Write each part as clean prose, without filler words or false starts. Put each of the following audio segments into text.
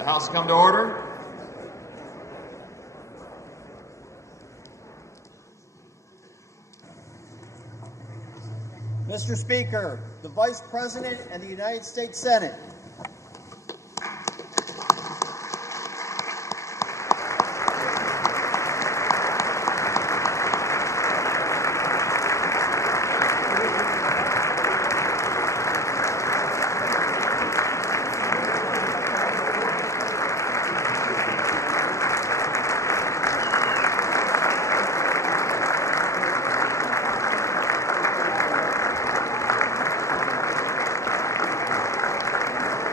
The House come to order. Mr. Speaker, the Vice President and the United States Senate.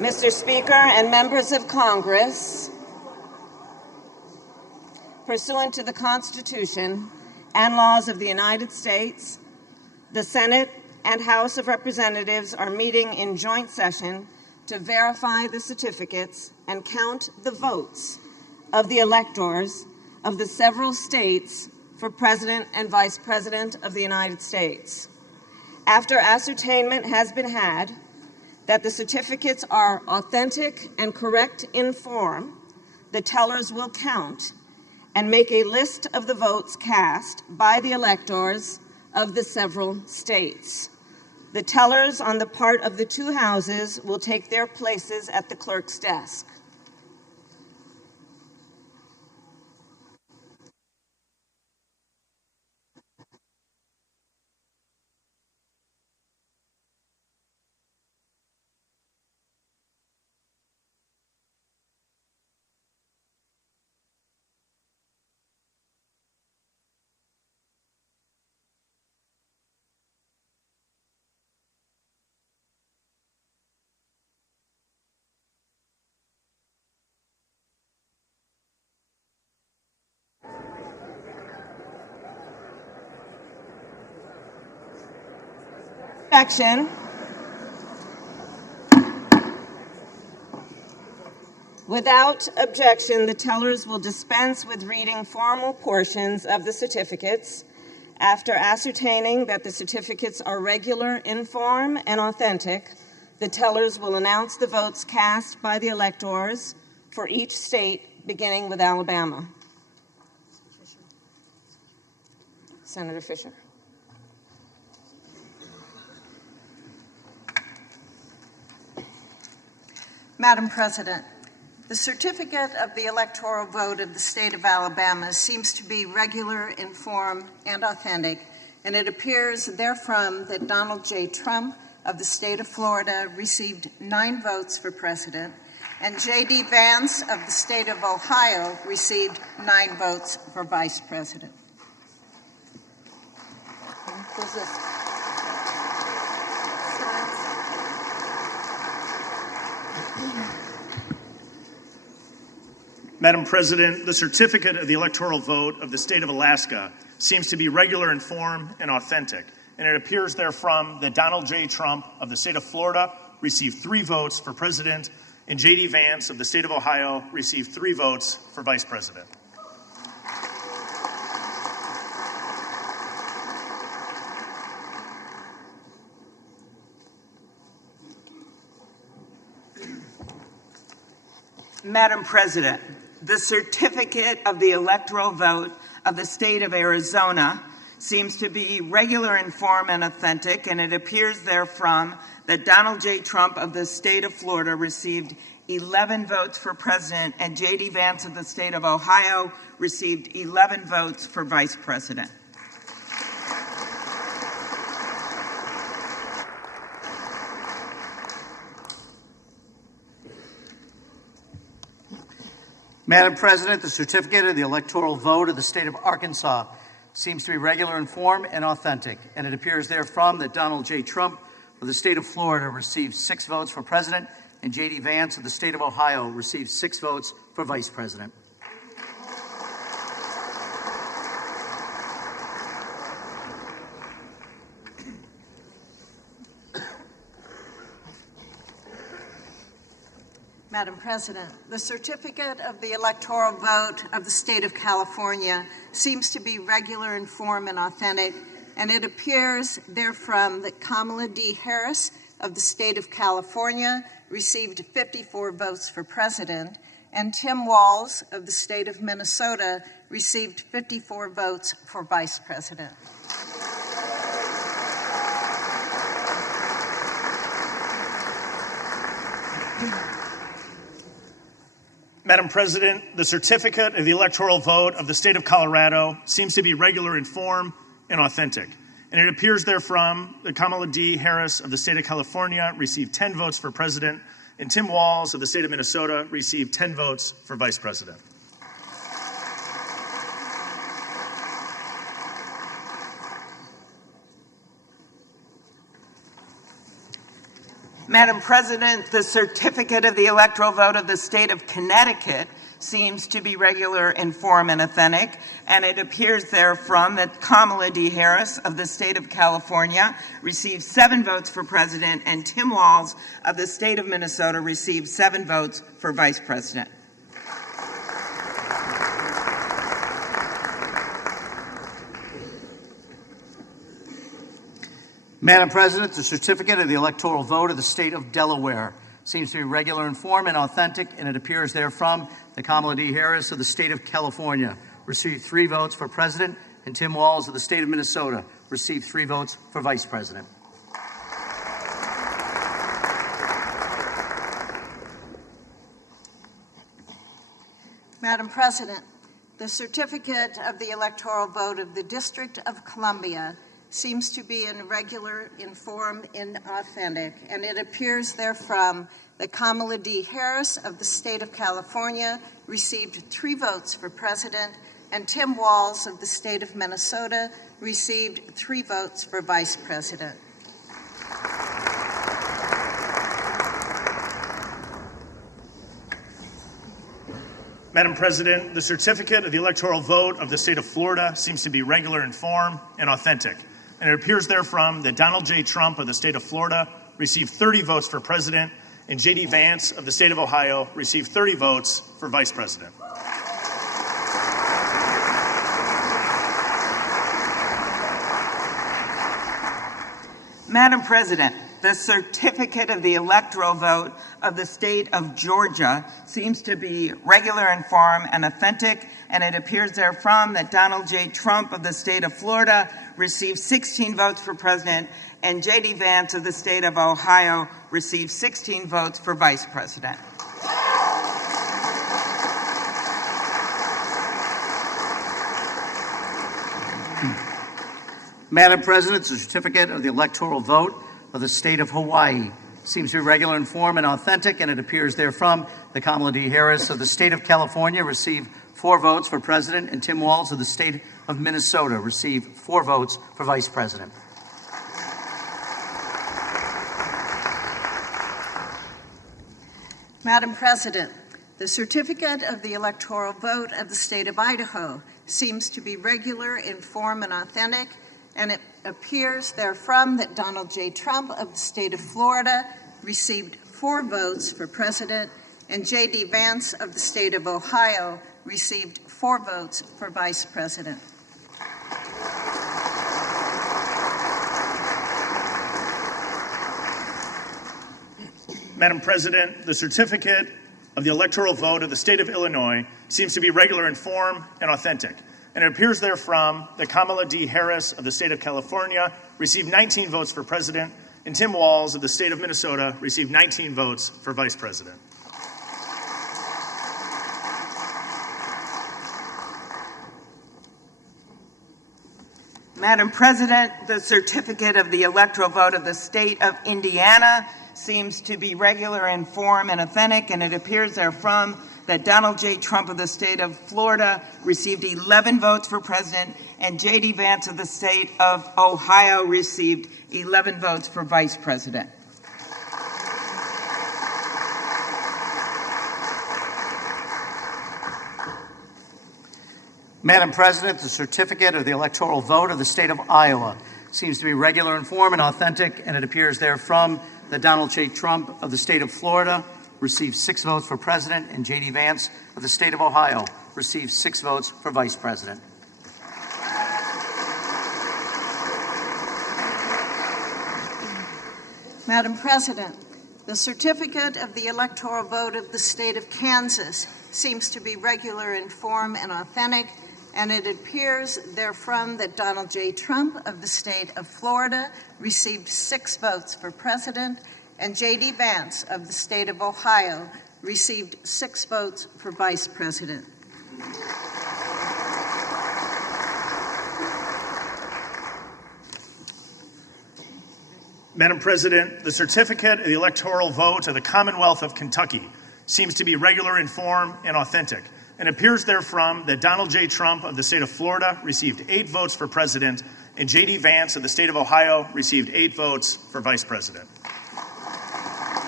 Mr. Speaker and members of Congress, pursuant to the Constitution and laws of the United States, the Senate and House of Representatives are meeting in joint session to verify the certificates and count the votes of the electors of the several states for President and Vice President of the United States. After ascertainment has been had that the certificates are authentic and correct in form, the tellers will count and make a list of the votes cast by the electors of the several states. The tellers on the part of the two houses will take their places at the clerk's desk. Objection. Without objection, the tellers will dispense with reading formal portions of the certificates. After ascertaining that the certificates are regular in form and authentic, the tellers will announce the votes cast by the electors for each state, beginning with Alabama. Senator Fisher. Madam President, the certificate of the electoral vote of the state of Alabama seems to be regular in form and authentic, and it appears therefrom that Donald J. Trump of the state of Florida received 9 votes for president, and J.D. Vance of the state of Ohio received 9 votes for vice president. Madam President, the certificate of the electoral vote of the state of Alaska seems to be regular in form and authentic, and it appears therefrom that Donald J. Trump of the state of Florida received 3 votes for president, and J.D. Vance of the state of Ohio received 3 votes for vice president. Madam President, the certificate of the electoral vote of the state of Arizona seems to be regular in form and authentic, and it appears therefrom that Donald J. Trump of the state of Florida received 11 votes for president, and J.D. Vance of the state of Ohio received 11 votes for vice president. Madam President, the certificate of the electoral vote of the state of Arkansas seems to be regular in form and authentic, and it appears therefrom that Donald J. Trump of the state of Florida received 6 votes for president, and J.D. Vance of the state of Ohio received 6 votes for vice president. Madam President, the certificate of the electoral vote of the state of California seems to be regular in form and authentic, and it appears therefrom that Kamala D. Harris of the state of California received 54 votes for president, and Tim Walz of the state of Minnesota received 54 votes for vice president. Madam President, the certificate of the electoral vote of the state of Colorado seems to be regular in form and authentic, and it appears therefrom that Kamala D. Harris of the state of California received 10 votes for president, and Tim Walz of the state of Minnesota received 10 votes for vice president. Madam President, the certificate of the electoral vote of the state of Connecticut seems to be regular in form and authentic, and it appears therefrom that Kamala D. Harris of the state of California received 7 votes for president, and Tim Walz of the state of Minnesota received 7 votes for vice president. Madam President, the certificate of the electoral vote of the state of Delaware seems to be regular in form and authentic, and it appears therefrom that Kamala D. Harris of the state of California received 3 votes for president, and Tim Walz of the state of Minnesota received 3 votes for vice president. Madam President, the certificate of the electoral vote of the District of Columbia seems to be irregular in form and authentic, and it appears therefrom that Kamala D. Harris of the state of California received 3 votes for president, and Tim Walz of the state of Minnesota received 3 votes for vice president. Madam President, the certificate of the electoral vote of the state of Florida seems to be regular in form and authentic, and it appears therefrom that Donald J. Trump of the state of Florida received 30 votes for president, and J.D. Vance of the state of Ohio received 30 votes for vice president. Madam President, the certificate of the electoral vote of the state of Georgia seems to be regular in form and authentic, and it appears therefrom that Donald J. Trump of the state of Florida received 16 votes for president, and J.D. Vance of the state of Ohio received 16 votes for vice president. Madam President, the certificate of the electoral vote of the state of Hawaii seems to be regular in form and authentic, and it appears therefrom that Kamala D. Harris of the state of California received 4 votes for president, and Tim Walz of the state of Minnesota received 4 votes for vice president. Madam President, the certificate of the electoral vote of the state of Idaho seems to be regular in form and authentic, and it appears therefrom that Donald J. Trump of the state of Florida received 4 votes for president, and J.D. Vance of the state of Ohio received 4 votes for vice president. Madam President, the certificate of the electoral vote of the state of Illinois seems to be regular in form and authentic, and it appears therefrom that Kamala D. Harris of the state of California received 19 votes for president, and Tim Walz of the state of Minnesota received 19 votes for vice president. Madam President, the certificate of the electoral vote of the state of Indiana seems to be regular in form and authentic, and it appears therefrom that Donald J. Trump of the state of Florida received 11 votes for president, and J.D. Vance of the state of Ohio received 11 votes for vice president. Madam President, the certificate of the electoral vote of the state of Iowa seems to be regular in form and authentic, and it appears therefrom that Donald J. Trump of the state of Florida received 6 votes for president, and J.D. Vance of the state of Ohio received 6 votes for vice president. Madam President, the certificate of the electoral vote of the state of Kansas seems to be regular in form and authentic, and it appears therefrom that Donald J. Trump of the state of Florida received 6 votes for president, and J.D. Vance of the state of Ohio received 6 votes for vice president. Madam President, the certificate of the electoral vote of the Commonwealth of Kentucky seems to be regular in form and authentic, and appears therefrom that Donald J. Trump of the state of Florida received 8 votes for president, and J.D. Vance of the state of Ohio received 8 votes for vice president.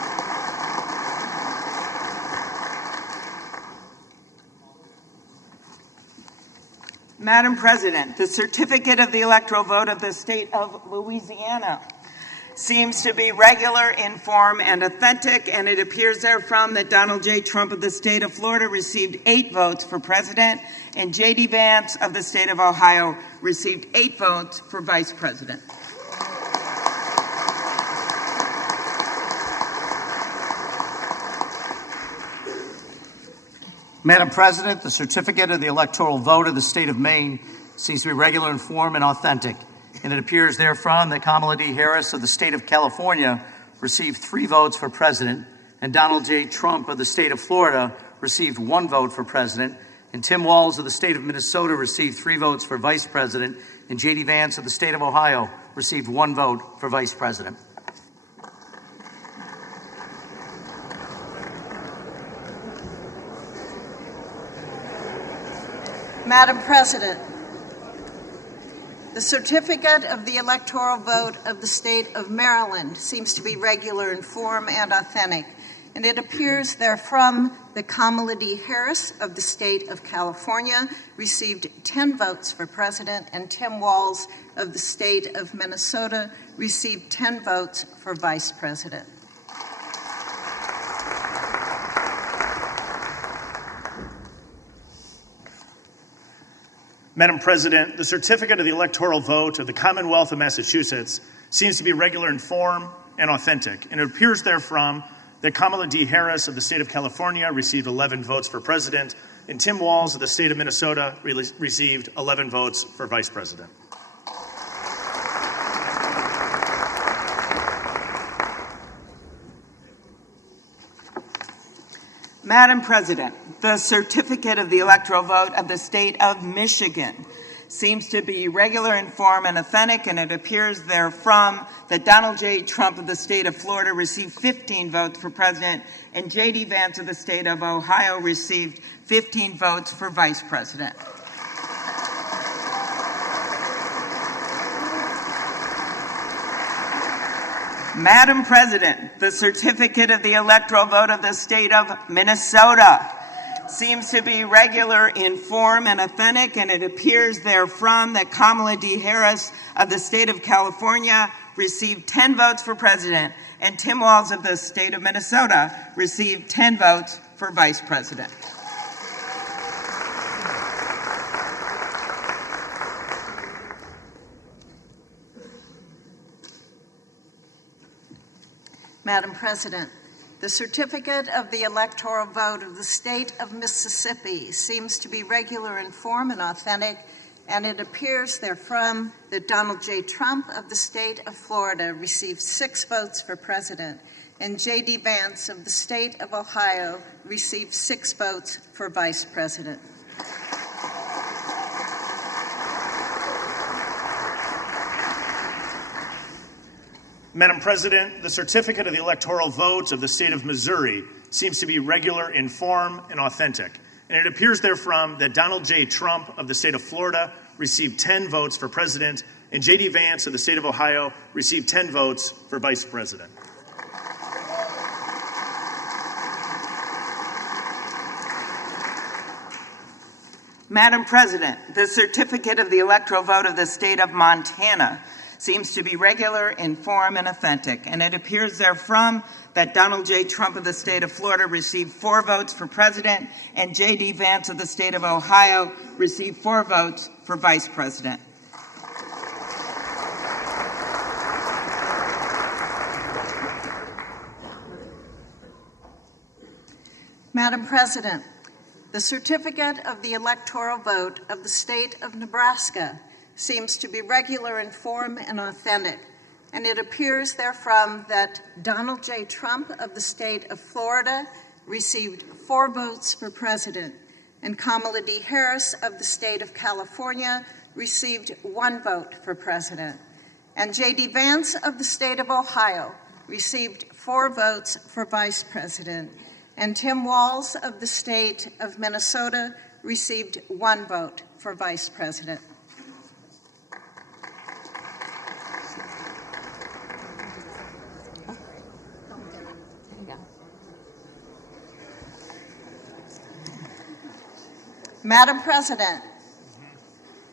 Madam President, the certificate of the electoral vote of the state of Louisiana seems to be regular in form and authentic, and it appears therefrom that Donald J. Trump of the state of Florida received 8 votes for president, and J.D. Vance of the state of Ohio received 8 votes for vice president. Madam President, the certificate of the electoral vote of the state of Maine seems to be regular in form and authentic, and it appears therefrom that Kamala D. Harris of the state of California received 3 votes for president, and Donald J. Trump of the state of Florida received 1 vote for president, and Tim Walz of the state of Minnesota received 3 votes for vice president, and J.D. Vance of the state of Ohio received 1 vote for vice president. Madam President, the certificate of the electoral vote of the state of Maryland seems to be regular in form and authentic, and it appears therefrom that Kamala D. Harris of the state of California received 10 votes for president, and Tim Walz of the state of Minnesota received 10 votes for vice president. Madam President, the certificate of the electoral vote of the Commonwealth of Massachusetts seems to be regular in form and authentic, and it appears therefrom that Kamala D. Harris of the state of California received 11 votes for president, and Tim Walz of the state of Minnesota received 11 votes for vice president. Madam President, the certificate of the electoral vote of the state of Michigan seems to be regular in form and authentic, and it appears therefrom that Donald J. Trump of the state of Florida received 15 votes for president, and J.D. Vance of the state of Ohio received 15 votes for vice president. Madam President, the certificate of the electoral vote of the state of Minnesota seems to be regular in form and authentic, and it appears therefrom that Kamala D. Harris of the state of California received 10 votes for president, and Tim Walz of the state of Minnesota received 10 votes for vice president. Madam President, the certificate of the electoral vote of the state of Mississippi seems to be regular in form and authentic, and it appears therefrom that Donald J. Trump of the state of Florida received 6 votes for president, and J.D. Vance of the state of Ohio received 6 votes for vice president. Madam President, the certificate of the electoral vote of the state of Missouri seems to be regular in form and authentic, and it appears therefrom that Donald J. Trump of the state of Florida received 10 votes for president, and J.D. Vance of the state of Ohio received 10 votes for vice president. Madam President, the certificate of the electoral vote of the state of Montana seems to be regular in form and authentic, and it appears therefrom that Donald J. Trump of the state of Florida received 4 votes for president, and J.D. Vance of the state of Ohio received 4 votes for vice president. Madam President, the certificate of the electoral vote of the state of Nebraska seems to be regular in form and authentic, and it appears therefrom that Donald J. Trump of the state of Florida received 4 votes for president, and Kamala D. Harris of the state of California received 1 vote for president, and J.D. Vance of the state of Ohio received 4 votes for vice president, and Tim Walz of the state of Minnesota received 1 vote for vice president. Madam President,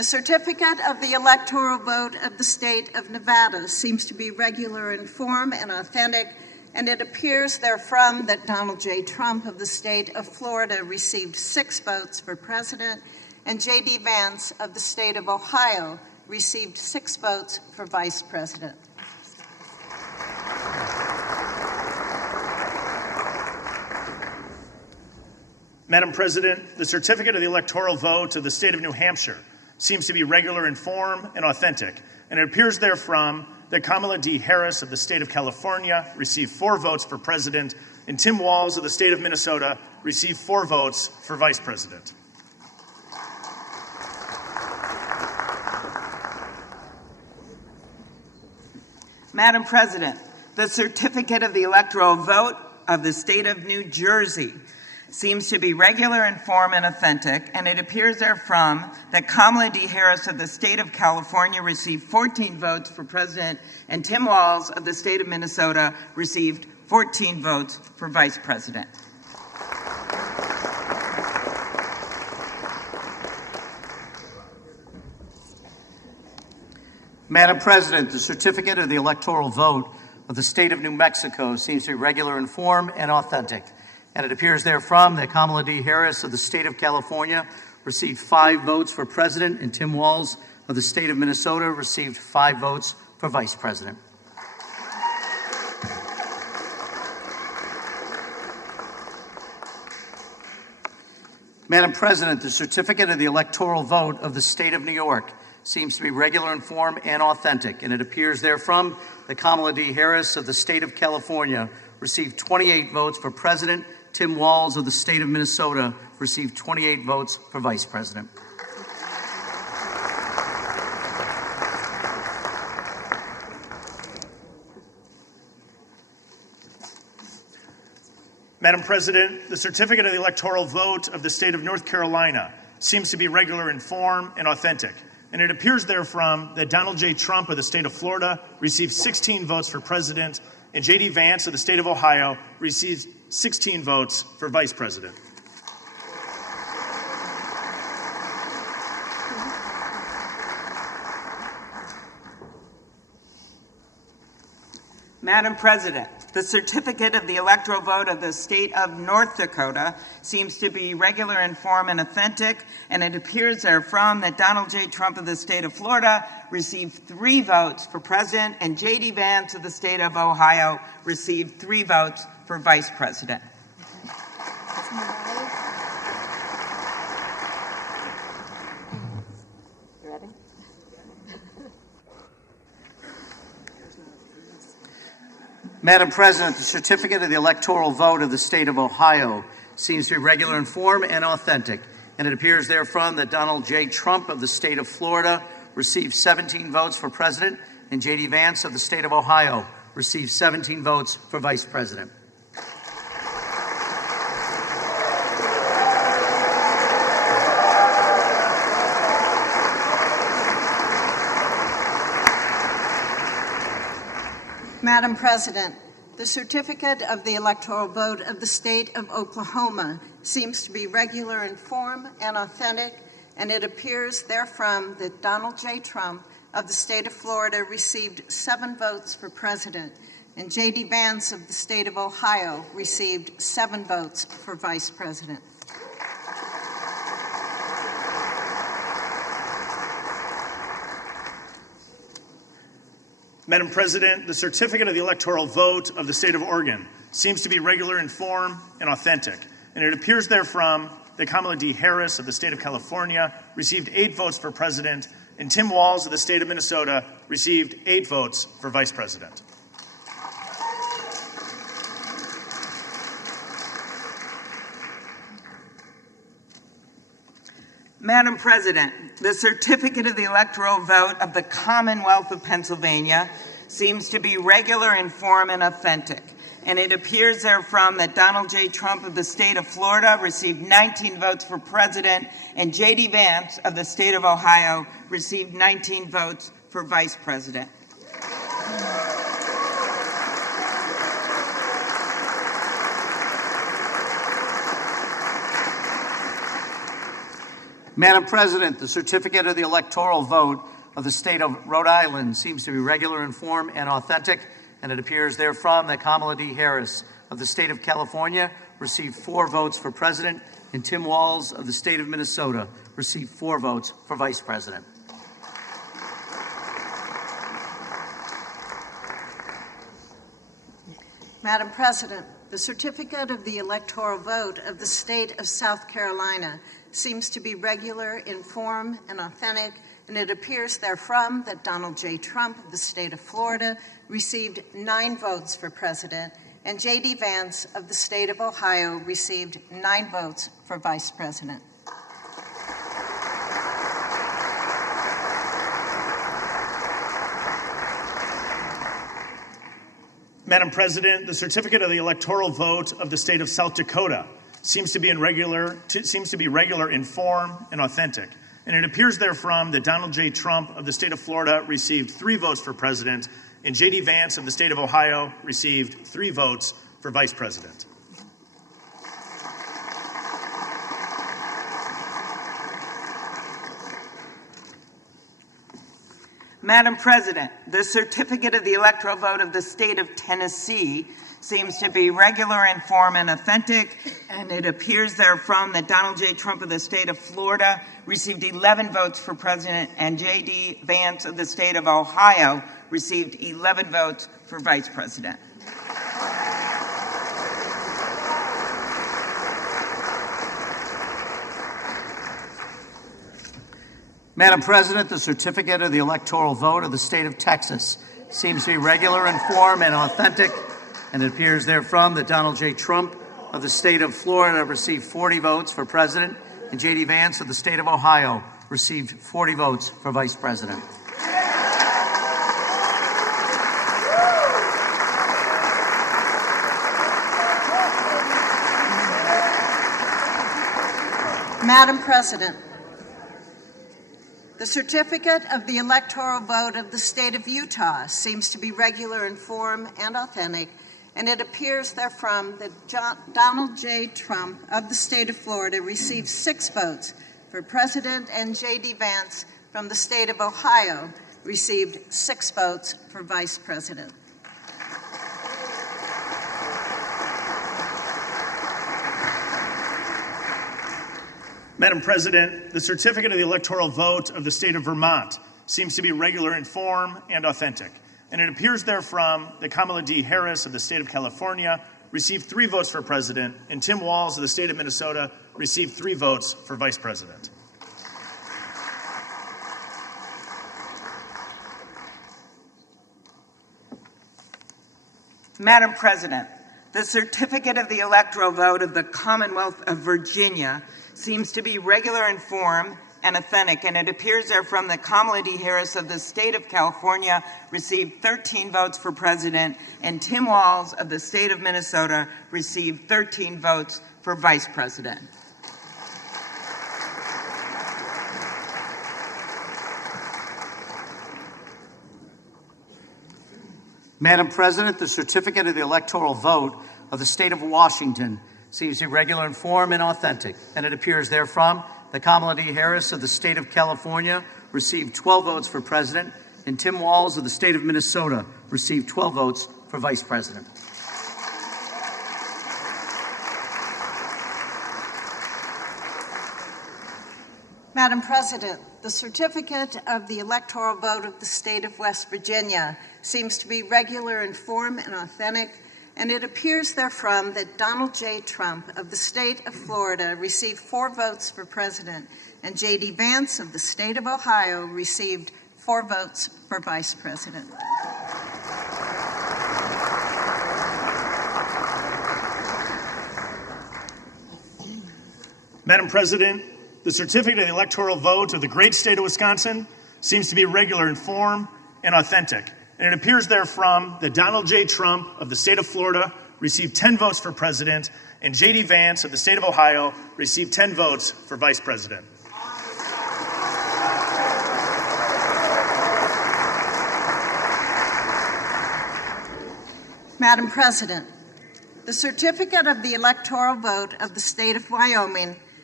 The certificate of the electoral vote of the state of Nevada seems to be regular in form and authentic, and it appears therefrom that Donald J. Trump of the state of Florida received 6 votes for president, and J.D. Vance of the state of Ohio received 6 votes for vice president. Madam President, the certificate of the electoral vote of the state of New Hampshire seems to be regular in form and authentic, and it appears therefrom that Kamala D. Harris of the state of California received 4 votes for president, and Tim Walz of the state of Minnesota received 4 votes for vice president. Madam President, the certificate of the electoral vote of the state of New Jersey seems to be regular in form and authentic, and it appears therefrom that Kamala D. Harris of the state of California received 14 votes for president, and Tim Walz of the state of Minnesota received 14 votes for vice president. Madam President, the certificate of the electoral vote of the state of New Mexico seems to be regular in form and authentic, and it appears therefrom that Kamala D. Harris of the state of California received 5 votes for president, and Tim Walz of the state of Minnesota received 5 votes for vice president. Madam President, the certificate of the electoral vote of the state of New York seems to be regular in form and authentic, and it appears therefrom that Kamala D. Harris of the state of California received 28 votes for president. Tim Walz of the state of Minnesota received 28 votes for vice president. Madam President, the certificate of the electoral vote of the state of North Carolina seems to be regular in form and authentic, and it appears therefrom that Donald J. Trump of the state of Florida received 16 votes for president, and J.D. Vance of the state of Ohio received 16 votes for vice president. Madam President, the certificate of the electoral vote of the state of North Dakota seems to be regular in form and authentic, and it appears therefrom that Donald J. Trump of the state of Florida received 3 votes for president, and J.D. Vance of the state of Ohio received 3 votes for vice president. You ready? Madam President, the certificate of the electoral vote of the state of Ohio seems to be regular in form and authentic, and it appears therefrom that Donald J. Trump of the state of Florida received 17 votes for president, and J.D. Vance of the state of Ohio received 17 votes for vice president. Madam President, the certificate of the electoral vote of the state of Oklahoma seems to be regular in form and authentic, and it appears therefrom that Donald J. Trump of the state of Florida received 7 votes for president, and J.D. Vance of the state of Ohio received 7 votes for vice president. Madam President, the certificate of the electoral vote of the state of Oregon seems to be regular in form and authentic, and it appears therefrom that Kamala D. Harris of the state of California received 8 votes for president, and Tim Walz of the state of Minnesota received 8 votes for vice president. Madam President, the certificate of the electoral vote of the Commonwealth of Pennsylvania seems to be regular in form and authentic, and it appears therefrom that Donald J. Trump of the state of Florida received 19 votes for president, and J.D. Vance of the state of Ohio received 19 votes for vice president. Madam President, the certificate of the electoral vote of the state of Rhode Island seems to be regular in form and authentic, and it appears therefrom that Kamala D. Harris of the state of California received 4 votes for president, and Tim Walz of the state of Minnesota received 4 votes for vice president. Madam President, the certificate of the electoral vote of the state of South Carolina seems to be regular in form and authentic, and it appears therefrom that Donald J. Trump of the state of Florida received 9 votes for president, and J.D. Vance of the state of Ohio received 9 votes for vice president. Madam President, the certificate of the electoral vote of the state of South Dakota seems to be regular in form and authentic, and it appears therefrom that Donald J. Trump of the state of Florida received 3 votes for president, and J.D. Vance of the state of Ohio received 3 votes for vice president. Madam President, the certificate of the electoral vote of the state of Tennessee seems to be regular in form and authentic, and it appears therefrom that Donald J. Trump of the state of Florida received 11 votes for president, and J.D. Vance of the state of Ohio received 11 votes for vice president. Madam President, the certificate of the electoral vote of the state of Texas seems to be regular in form and authentic, and it appears therefrom that Donald J. Trump of the state of Florida received 40 votes for president, and J.D. Vance of the state of Ohio received 40 votes for vice president. Madam President, the certificate of the electoral vote of the state of Utah seems to be regular in form and authentic, and it appears therefrom that Donald J. Trump of the state of Florida received 6 votes for president, and J.D. Vance from the state of Ohio received 6 votes for vice president. Madam President, the certificate of the electoral vote of the state of Vermont seems to be regular in form and authentic, and it appears therefrom that Kamala D. Harris of the state of California received 3 votes for president, and Tim Walz of the state of Minnesota received 3 votes for vice president. Madam President, the certificate of the electoral vote of the Commonwealth of Virginia seems to be regular in form and authentic, and it appears therefrom that Kamala D. Harris of the state of California received 13 votes for president, and Tim Walz of the state of Minnesota received 13 votes for vice president. Madam President, the certificate of the electoral vote of the state of Washington seems to be regular in form and authentic, and it appears therefrom that Kamala D. Harris of the state of California received 12 votes for president, and Tim Walz of the state of Minnesota received 12 votes for vice president. Madam President, the certificate of the electoral vote of the state of West Virginia seems to be regular in form and authentic, and it appears therefrom that Donald J. Trump of the state of Florida received 4 votes for president, and J.D. Vance of the state of Ohio received 4 votes for vice president. Madam President, the certificate of the electoral vote of the great state of Wisconsin seems to be regular in form and authentic, and it appears therefrom that Donald J. Trump of the state of Florida received 10 votes for president, and J.D. Vance of the state of Ohio received 10 votes for vice president. Madam President, the certificate of the electoral vote of the state of Wyoming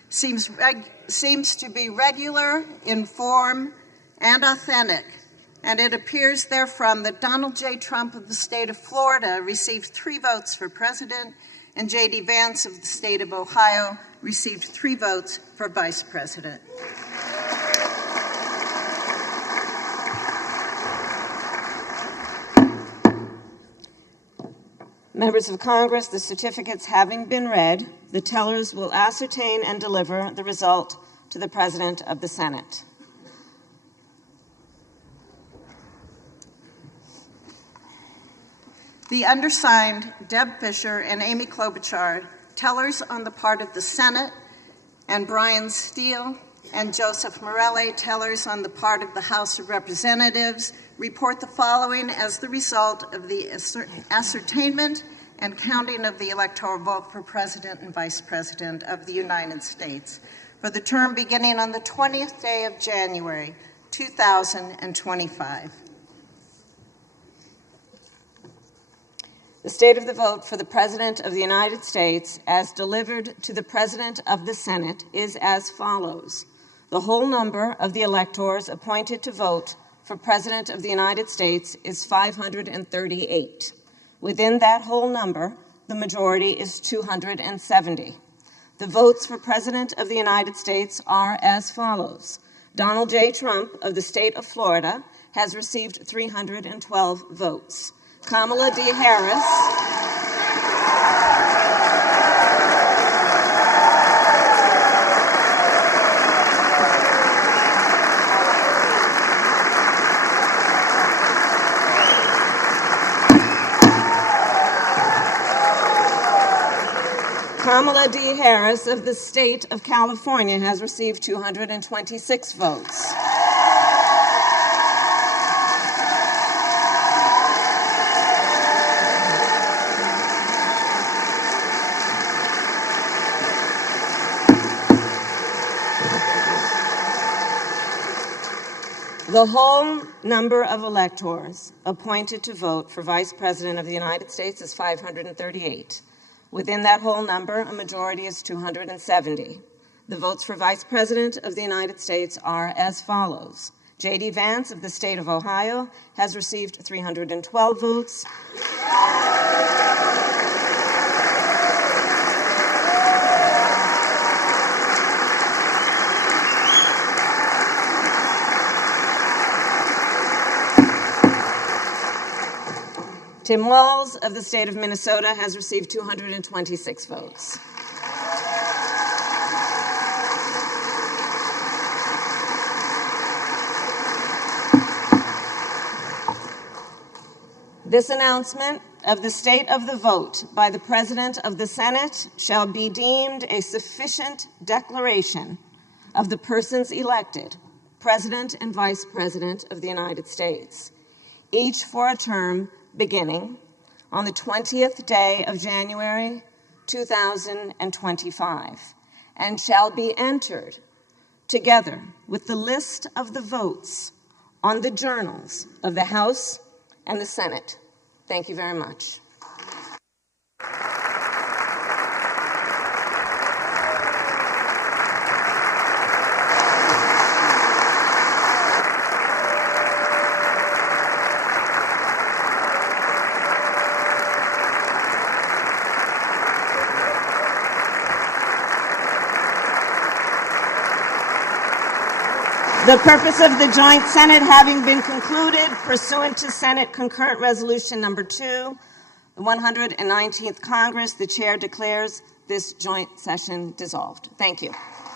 seems to be regular in form and authentic, and it appears therefrom that Donald J. Trump of the state of Florida received 3 votes for president, and J.D. Vance of the state of Ohio received 3 votes for vice president. Members of Congress, the certificates having been read, the tellers will ascertain and deliver the result to the President of the Senate. The undersigned, Deb Fisher and Amy Klobuchar, tellers on the part of the Senate, and Brian Steele and Joseph Morelli, tellers on the part of the House of Representatives, report the following as the result of the ascertainment and counting of the electoral vote for President and Vice President of the United States for the term beginning on the 20th day of January, 2025. The state of the vote for the President of the United States, as delivered to the President of the Senate, is as follows. The whole number of the electors appointed to vote for President of the United States is 538. Within that whole number, the majority is 270. The votes for President of the United States are as follows. Donald J. Trump of the state of Florida has received 312 votes. Kamala D. Harris Kamala D. Harris of the state of California has received 226 votes. The whole number of electors appointed to vote for Vice President of the United States is 538. Within that whole number, a majority is 270. The votes for Vice President of the United States are as follows. J.D. Vance of the state of Ohio has received 312 votes. Tim Walz of the state of Minnesota has received 226 votes. This announcement of the state of the vote by the President of the Senate shall be deemed a sufficient declaration of the persons elected President and Vice President of the United States, each for a term beginning on the 20th day of January 2025, and shall be entered together with the list of the votes on the journals of the House and the Senate. Thank you very much. The purpose of the joint Senate having been concluded, pursuant to Senate Concurrent Resolution Number 2, the 119th Congress, the chair declares this joint session dissolved. Thank you.